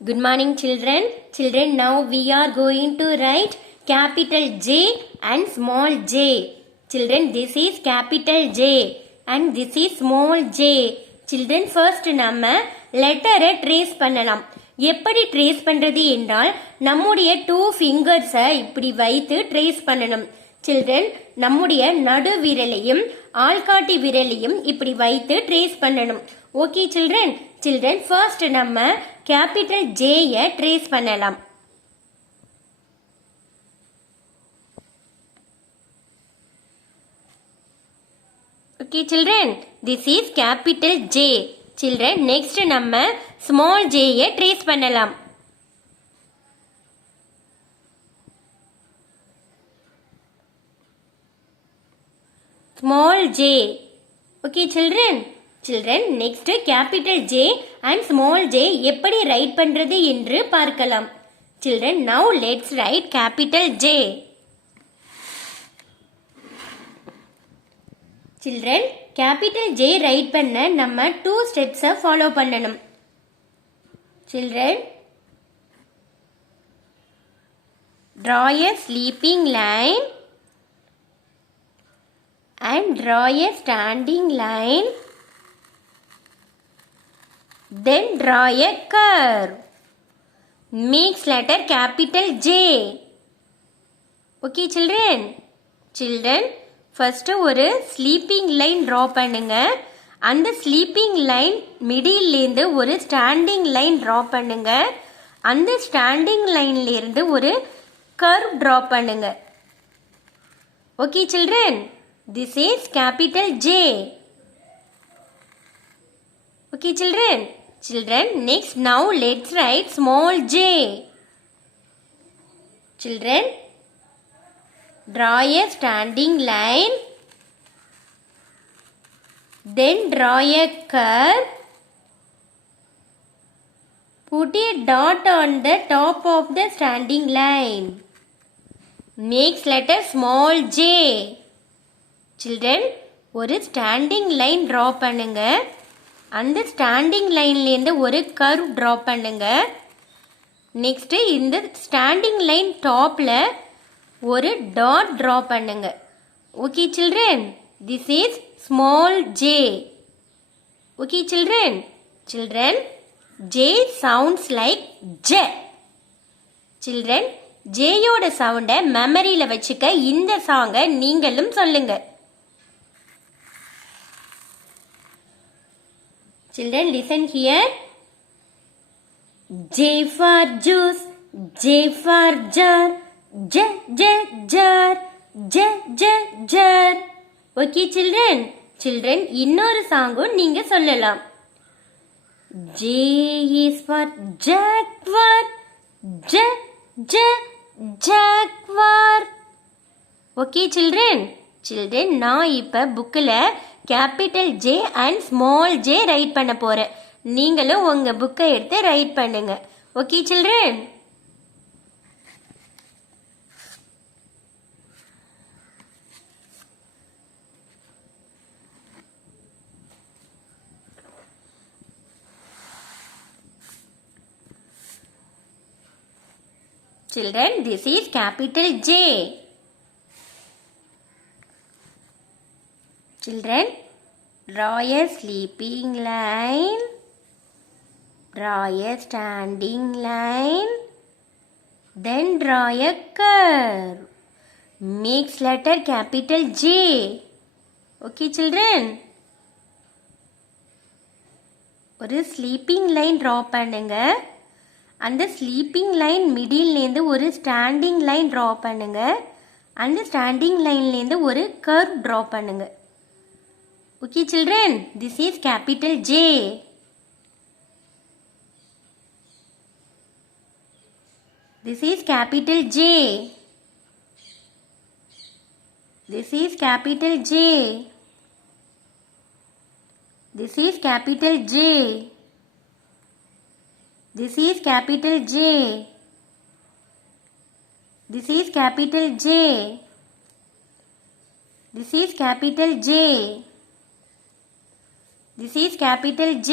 Good morning, children. Children, now we are going to write capital J and small j. Children, this is capital J and this is small j. Children, first நம்ம லெட்டரை ட்ரேஸ் பண்ணலாம். எப்படி ட்ரேஸ் பண்றது என்றால் நம்முடைய 2 ஃபிங்கர்ஸை இப்படி வைத்து ட்ரேஸ் பண்ணணும். சில்ட்ரன், நம்முடைய நடு விரலையும் ஆள்காட்டி விரலையும் இப்படி வைத்து ட்ரேஸ் பண்ணணும். Okay children. சில்ட்ரன், ஃபர்ஸ்ட் நம்ம கேபிட்டல் ஜேயை ட்ரேஸ் பண்ணலாம். Okay children, this is capital J. Children, next நம்ம ஸ்மால் ஜேயை ட்ரேஸ் பண்ணலாம். Small j. Okay children. Children, next capital J and small j எப்படி write பண்றது என்று பார்க்கலாம். Children, now let's write capital J. Children, capital J write பண்ண நம்ம 2 steps follow பண்ணணும். Children, draw a sleeping line and draw a standing line, then draw a curve. Makes letter capital J. Okay children. Children, first ஒரு sleeping line draw பண்ணுங்க. அந்த sleeping line middle இருந்து ஒரு standing line draw பண்ணுங்க. அந்த standing lineல இருந்து ஒரு curve draw பண்ணுங்க. Okay children. This is capital J. Okay children. Children, next now let's write small j. Children, draw a standing line, then draw a curve, put a dot on the top of the standing line. Makes letter small j. Children, ஒரு standing line draw பண்ணுங்க. அந்த ஸ்டாண்டிங் லைன்லேருந்து ஒரு curve draw பண்ணுங்க. நெக்ஸ்ட் இந்த standing line டாப்ல ஒரு dot draw பண்ணுங்க. Okay children, this is small J. Okay children. Children, J sounds like ஜ. சில்ட்ரன், ஜேயோட சவுண்டை மெமரியில் வச்சுக்க இந்த சாங்கை நீங்களும் சொல்லுங்க. Children, listen here. J for juice, J for jar, J, J, jar, J, J, jar. Okay, children. Children, இன்னொரு சாங்கும் நீங்க சொல்லலாம். J is for jaguar, J, J, jaguar. Okay, children. Children, நான் இப்ப புக்கில் capital J and small J right பண்ண போகிறேன். நீங்களும் உங்கள் புக்கை எடுத்து ரைட் பண்ணுங்க. Okay children. Children, this is capital J. Children, draw a sleeping line, draw a standing line, then draw a curve. Makes letter capital J. Okay children. ஒரு sleeping line draw பண்ணுங்க. அந்த ஸ்லீப்பிங் லைன் மிடில்லேருந்து ஒரு standing line draw பண்ணுங்க. அந்த ஸ்டாண்டிங் லைன்லேருந்து ஒரு curve draw பண்ணுங்க. Okay children, this is capital J. This is capital J. This is capital J. This is capital J. This is capital J. This is capital J. This is capital J. This is capital J.